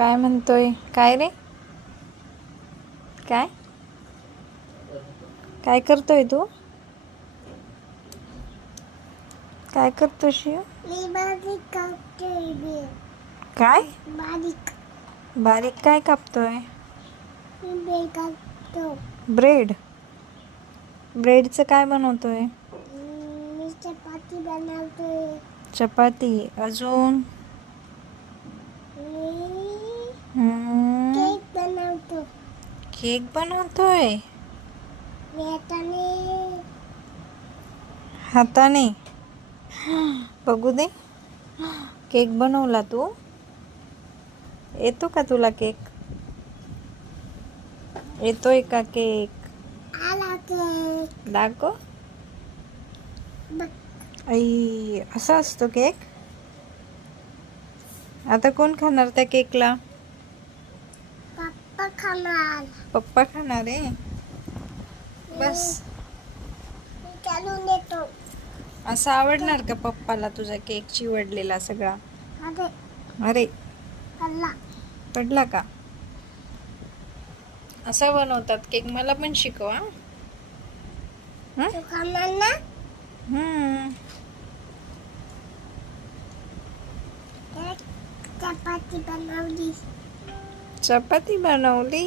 काय म्हणतोय? काय रे? काय काय करतोय तू? काय करतो शिव? मी बारीक कापतोय बे. काय बारीक बारीक काय कापतोय? मी बे कापतो. ब्रेड. ब्रेडचं काय बनवतोय? मी चपाती बनवतोय. चपाती. अजून? मी हम्म, केक बनवतो. केक बनवतोय मी हाताने हाताने. बघू दे. केक बनवला तू? येतो का तुला केक? येतोय का केक? आला केक. दाखव. बघ. आई, असा असतो केक? आता कोण खाणार त्या केकला? पप्पा खाणार. पप्पा खाणार आहे. बस. मी चालून देतो. असं आवडणार का पप्पाला तुझा केक चिवडलेला सगळा? अरे अरे, खाल्ला. पडला का? असा बनवतात केक. मला पण शिकव हा. तू खाणार ना? हम्म. एक चपाती बनवली. चपाती बनवली.